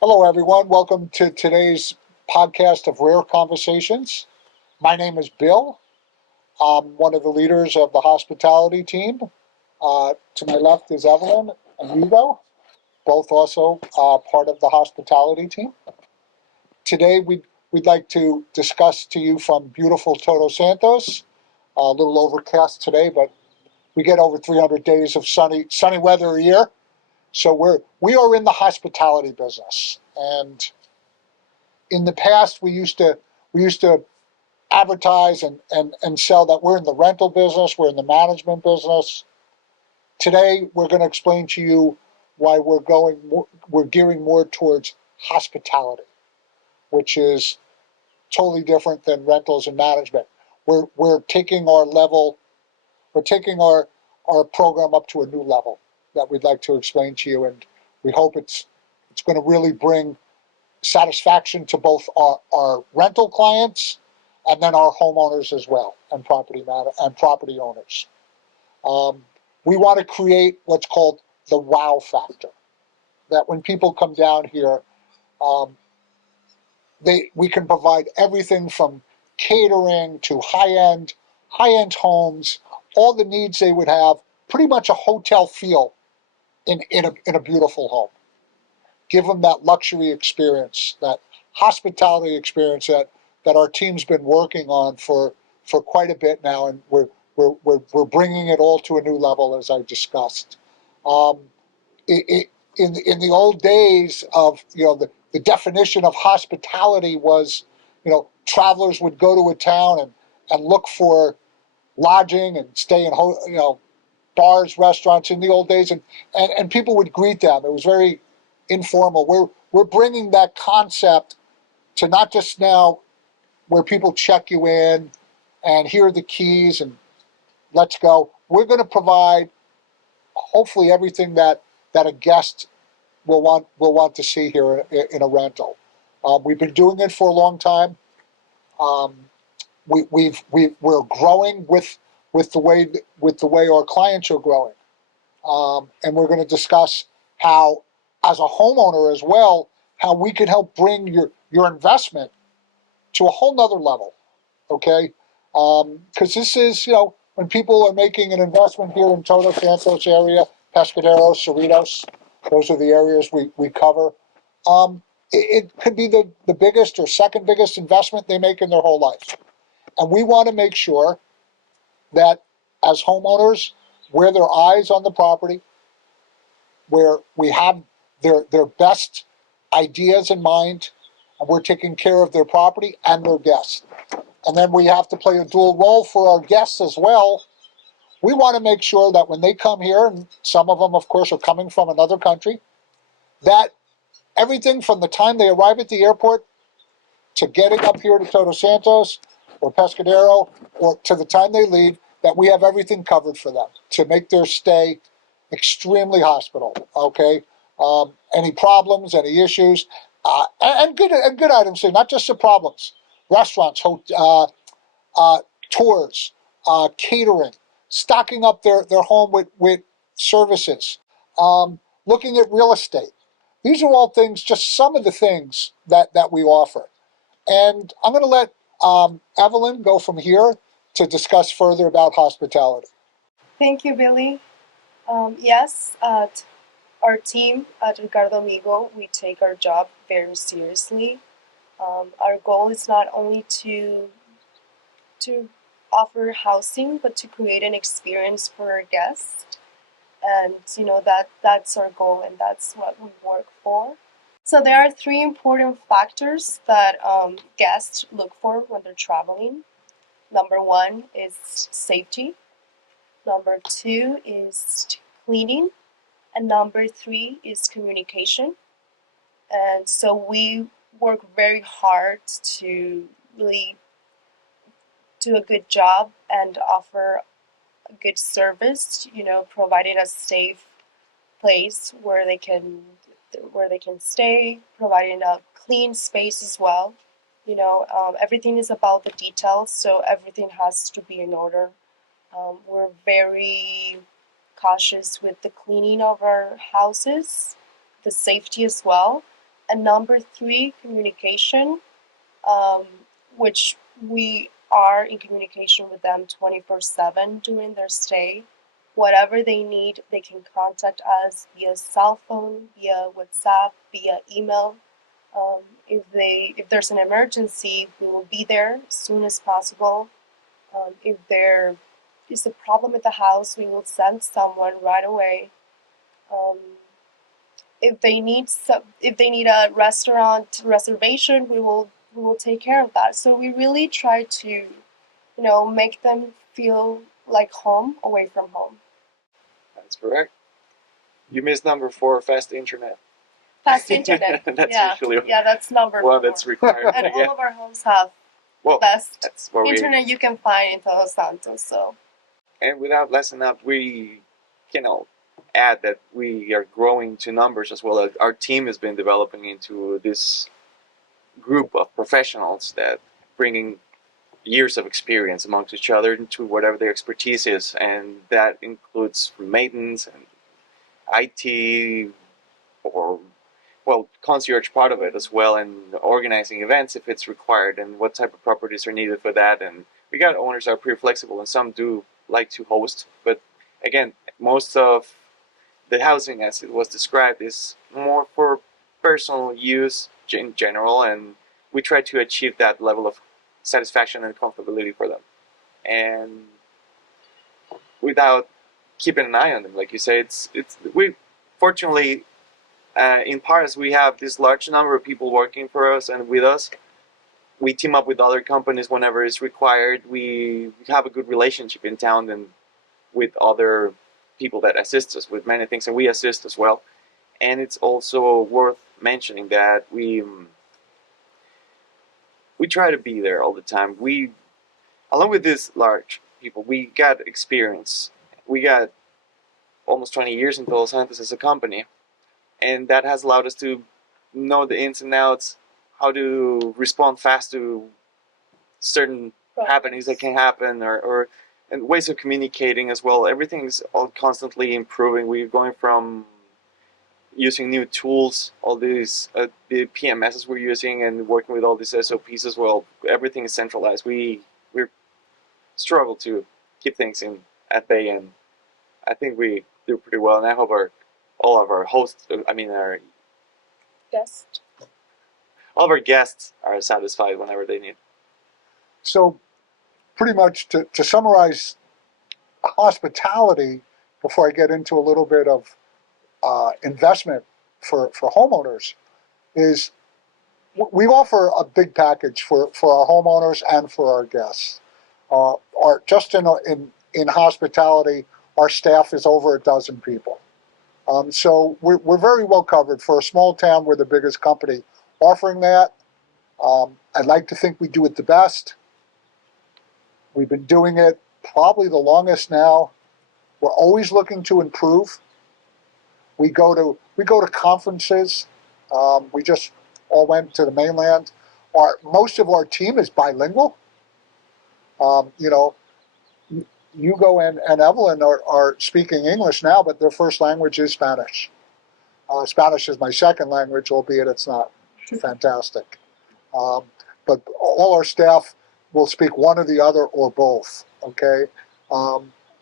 Hello, everyone. Welcome to today's podcast of Rare Conversations. My name is Bill. I'm one of the leaders of the hospitality team. To my left is Evelyn and Hugo, both also part of the hospitality team. Today, we'd like to discuss to you from beautiful Todos Santos. A little overcast today, but we get over 300 days of sunny weather a year. So we are in the hospitality business, and in the past we used to advertise and sell that we're in the rental business, we're in the management business. Today we're going to explain to you why we're gearing more towards hospitality, which is totally different than rentals and management. We're taking our program up to a new level that we'd like to explain to you, and we hope it's going to really bring satisfaction to both our rental clients and then our homeowners as well, and property owners. We want to create what's called the wow factor. That when people come down here, um, we can provide everything from catering to high end homes, all the needs they would have, pretty much a hotel feel in a beautiful home. Give them that luxury experience, that hospitality experience that our team's been working on for quite a bit now, and we're bringing it all to a new level, as I discussed. Um, in the old days of the definition of hospitality was, travelers would go to a town and look for lodging and stay in bars, restaurants in the old days, and people would greet them. It was very informal. We're bringing that concept to not just now where people check you in and here are the keys and let's go. We're going to provide hopefully everything that a guest will want to see here in a rental. We've been doing it for a long time. Um, we're growing with the way our clients are growing. And we're going to discuss how, as a homeowner as well, how we can help bring your investment to a whole nother level. Okay, because this is, when people are making an investment here in Todos Santos area, Pescadero, Cerritos, those are the areas we cover. It could be the biggest or second biggest investment they make in their whole life, and we want to make sure that as homeowners, we're their eyes on the property, where we have their best ideas in mind, and we're taking care of their property and their guests. And then we have to play a dual role for our guests as well. We want to make sure that when they come here, and some of them, of course, are coming from another country, that everything from the time they arrive at the airport to getting up here to Todos Santos or Pescadero or to the time they leave, that we have everything covered for them to make their stay extremely hospitable. Okay, any problems, any issues, and good items too. Not just the problems. Restaurants, tours, catering, stocking up their home with services, looking at real estate. These are all things, just some of the things that we offer. And I'm going to let Evelyn go from here to discuss further about hospitality. Thank you, Billy. Yes, at our team at Ricardo Amigo, we take our job very seriously. Our goal is not only to offer housing, but to create an experience for our guests. And that's our goal, and that's what we work for. So there are three important factors that guests look for when they're traveling. Number one is safety. Number two is cleaning. And number three is communication. And so we work very hard to really do a good job and offer a good service, providing a safe place where they can stay, providing a clean space as well. Everything is about the details, so everything has to be in order. We're very cautious with the cleaning of our houses, the safety as well. And number three, communication, um, which we are in communication with them 24/7 during their stay. Whatever they need, they can contact us via cell phone, via WhatsApp, via email. If there's an emergency, we will be there as soon as possible. If there is a problem at the house, we will send someone right away. Um, if they need a restaurant reservation, we will take care of that. So we really try to, make them feel like home away from home. That's correct. You missed number 4, fast internet. Fast internet. That's yeah. usually Yeah, that's number one 4. that's required. And Yeah. all of our homes have Well, the best that's what internet you can find in Todos Santos. So. And without lesson up, we add that we are growing to numbers as well. Our team has been developing into this group of professionals that bringing years of experience amongst each other into whatever their expertise is, and that includes maintenance and IT, or concierge part of it as well, and organizing events if it's required, and what type of properties are needed for that. And we got owners that are pretty flexible, and some do like to host, but again, most of the housing as it was described is more for personal use in general, and we try to achieve that level of satisfaction and comfortability for them, and without keeping an eye on them, like you say. It's we fortunately, in Paris, we have this large number of people working for us and with us. We team up with other companies whenever it's required. We have a good relationship in town and with other people that assist us with many things, and we assist as well. And it's also worth mentioning that we try to be there all the time. We, along with this large people, we got experience. We got almost 20 years in Todos Santos as a company, and that has allowed us to know the ins and outs, how to respond fast to certain happenings that can happen, or and ways of communicating as well. Everything's all constantly improving. We're going from using new tools, all these the PMSs we're using, and working with all these SOPs as well. Everything is centralized. We struggle to keep things in at bay, and I think we do pretty well. And I hope all of our hosts, our Guest. all of our guests are satisfied whenever they need. So pretty much to summarize hospitality, before I get into a little bit of investment for homeowners, is we offer a big package for our homeowners and for our guests. Just in hospitality, our staff is over a dozen people. So we're very well covered. For a small town, we're the biggest company offering that. I'd like to think we do it the best. We've been doing it probably the longest now. We're always looking to improve. We go to conferences. We just all went to the mainland. Most of our team is bilingual. Hugo and Evelyn are speaking English now, but their first language is Spanish. Spanish is my second language, albeit it's not fantastic. But all our staff will speak one or the other or both. Okay.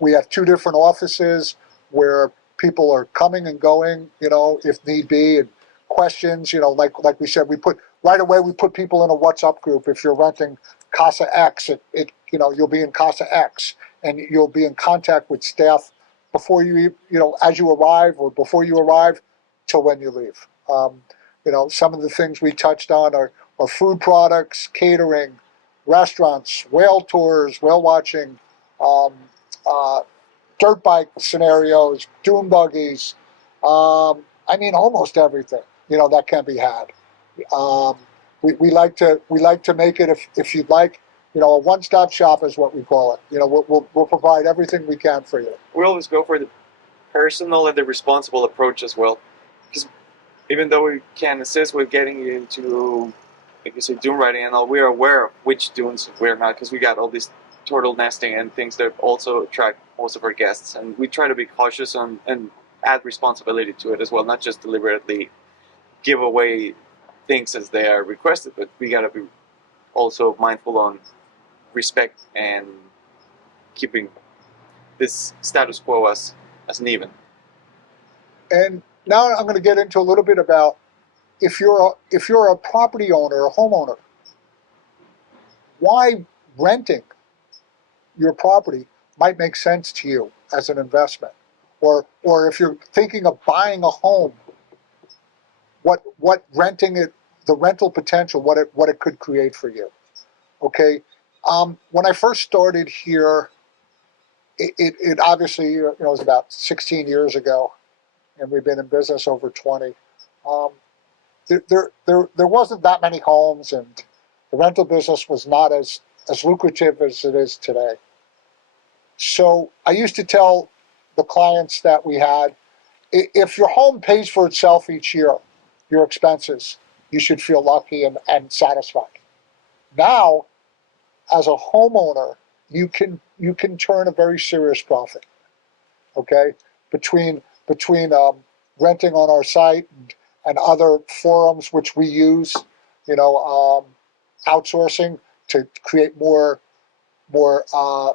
We have 2 different offices where people are coming and going, if need be, and questions, like we said, we put people in a WhatsApp group. If you're renting Casa X, you'll be in Casa X, and you'll be in contact with staff before as you arrive, or before you arrive till when you leave. Some of the things we touched on are food products, catering, restaurants, whale tours, whale watching, dirt bike scenarios, dune buggies. Almost everything that can be had. We like to make it, if you'd like, a one-stop shop is what we call it. We'll provide everything we can for you. We always go for the personal and the responsible approach as well, because even though we can assist with getting you into, like you said, dune riding and all, we are aware of which dunes we're not, because we got all these turtle nesting and things that also attract most of our guests, and we try to be cautious and add responsibility to it as well, not just deliberately give away things as they are requested, but we gotta be also mindful on respect and keeping this status quo as an even. And now I'm going to get into a little bit about if you're a property owner, a homeowner, why renting your property might make sense to you as an investment, or if you're thinking of buying a home, what renting it, the rental potential, what it could create for you. Okay, when I first started here, it obviously was about 16 years ago, and we've been in business over 20. Um, there wasn't that many homes, and the rental business was not as lucrative as it is today. So I used to tell the clients that we had, if your home pays for itself each year, your expenses, you should feel lucky and satisfied. Now, as a homeowner, you can turn a very serious profit. Okay, between renting on our site and other forums which we use, outsourcing to create more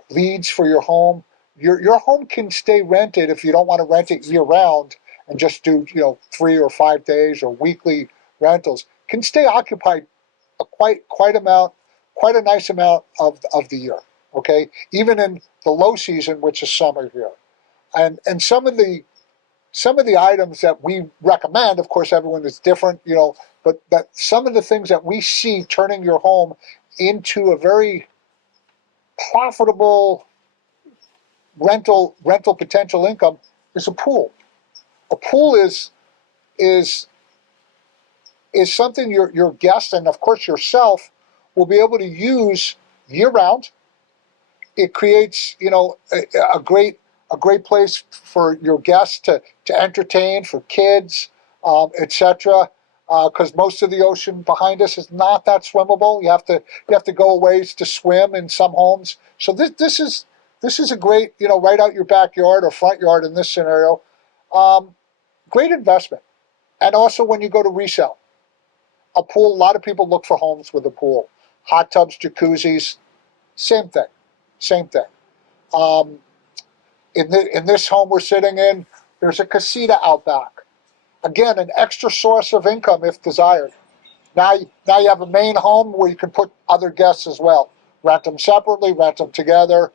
leads for your home. Your home can stay rented if you don't want to rent it year round and just do 3 or 5 days or weekly rentals. Can stay occupied quite a nice amount of the year. Okay, even in the low season, which is summer here, and some of the items that we recommend, of course, everyone is different, but that some of the things that we see turning your home into a very profitable rental potential income is a pool. A pool is something your guest and of course yourself will be able to use year round. It creates a great place for your guests to entertain, for kids, etc. Because most of the ocean behind us is not that swimmable. You have to go a ways to swim in some homes. So this is a great right out your backyard or front yard in this scenario. Great investment. And also when you go to resell, a pool. A lot of people look for homes with a pool, hot tubs, jacuzzis, same thing, same thing. Um, in this home we're sitting in, there's a casita out back. Again, an extra source of income if desired. Now you have a main home where you can put other guests as well. Rent them separately, rent them together.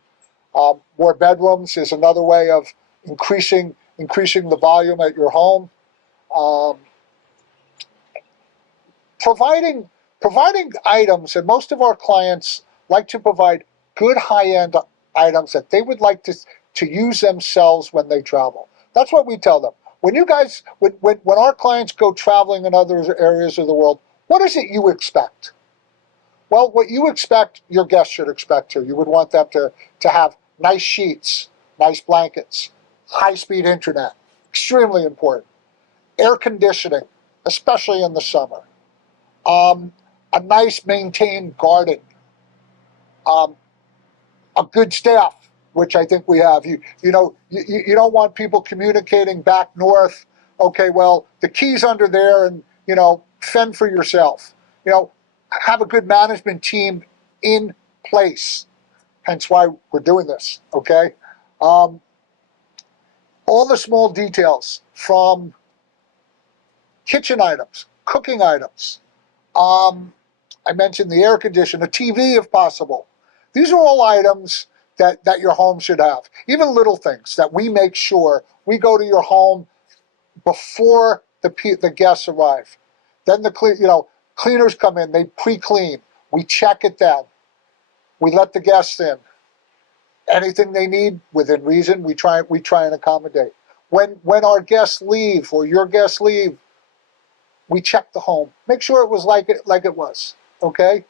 More bedrooms is another way of increasing the volume at your home. Um, providing items, and most of our clients like to provide good high-end items that they would like to use themselves when they travel. That's what we tell them. When our clients go traveling in other areas of the world, what is it you expect? Well, what you expect, your guests should expect too. You would want them to have nice sheets, nice blankets, high-speed internet, extremely important. Air conditioning, especially in the summer. A nice maintained garden. A good staff, which I think we have. You don't want people communicating back north. Okay, well, the key's under there, and fend for yourself. Have a good management team in place. Hence why we're doing this. Okay, all the small details from kitchen items, cooking items. I mentioned the air conditioner, a TV if possible. These are all items that your home should have. Even little things that we make sure we go to your home before the guests arrive. Then cleaners come in, they pre-clean. We check it then. We let the guests in. Anything they need within reason, we try and accommodate. When our guests leave or your guests leave, we check the home, make sure it was like it was. Okay.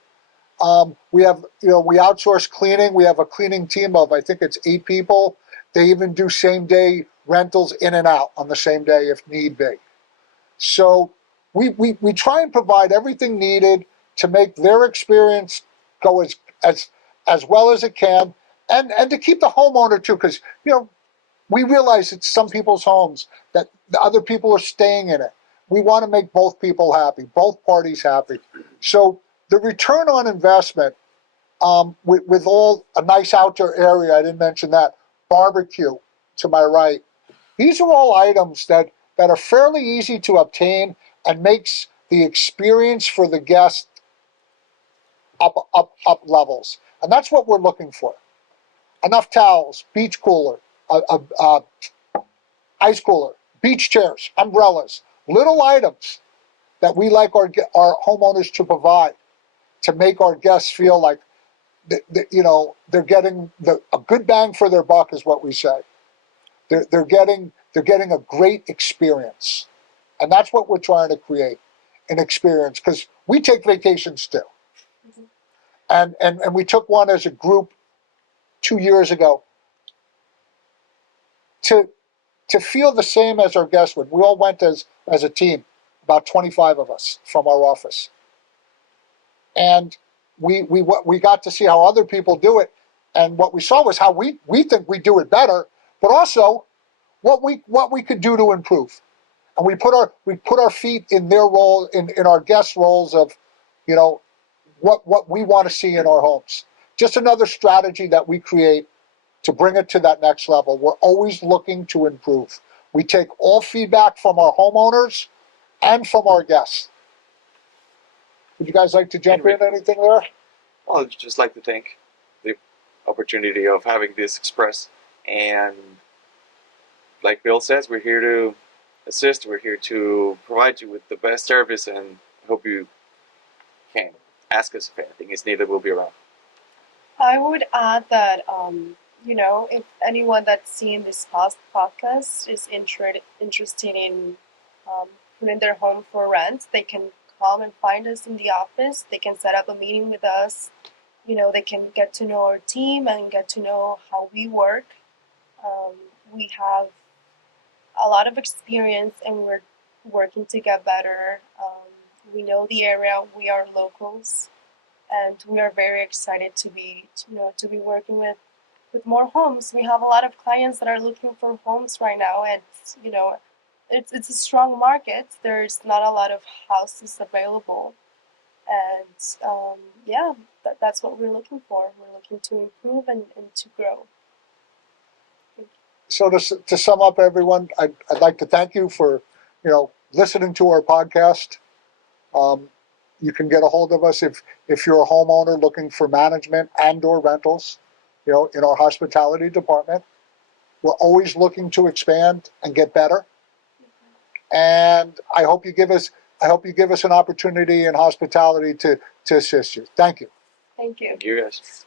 We outsource cleaning. We have a cleaning team of, I think it's 8 people. They even do same day rentals in and out on the same day if need be. So we try and provide everything needed to make their experience go as well as it can, and to keep the homeowner too, because we realize it's some people's homes that the other people are staying in it. we want to make both people happy, both parties happy. So the return on investment, with all a nice outdoor area, I didn't mention that, barbecue to my right. These are all items that are fairly easy to obtain and makes the experience for the guest up levels. And that's what we're looking for. Enough towels, beach cooler, ice cooler, beach chairs, umbrellas, little items that we like our homeowners to provide to make our guests feel like they're getting a good bang for their buck, is what we say. They're getting a great experience, and that's what we're trying to create, an experience, because we take vacations too. And we took one as a group 2 years ago to feel the same as our guests would. We all went as a team, about 25 of us from our office. And we got to see how other people do it, and what we saw was how we think we do it better, but also what we could do to improve. And we put our feet in their role, in our guest roles of, what we want to see in our homes. Just another strategy that we create to bring it to that next level. We're always looking to improve. We take all feedback from our homeowners and from our guests. Would you guys like to jump in anything there? Well, I'd just like to thank the opportunity of having this express. And like Bill says, we're here to assist. We're here to provide you with the best service, and I hope you can ask us if anything is needed. We'll be around. I would add that, if anyone that's seeing this podcast is interested in putting their home for rent, they can come and find us in the office. They can set up a meeting with us. They can get to know our team and get to know how we work. We have a lot of experience, and we're working to get better. We know the area. We are locals, and we are very excited to be working with more homes. We have a lot of clients that are looking for homes right now, and it's a strong market. There's not a lot of houses available, and that's what we're looking for. We're looking to improve and to grow. So to sum up, everyone, I'd like to thank you for listening to our podcast. You can get a hold of us if you're a homeowner looking for management and/or rentals, in our hospitality department. We're always looking to expand and get better. And I hope you give us an opportunity in hospitality to assist you. Thank you. Thank you. Thank you, guys.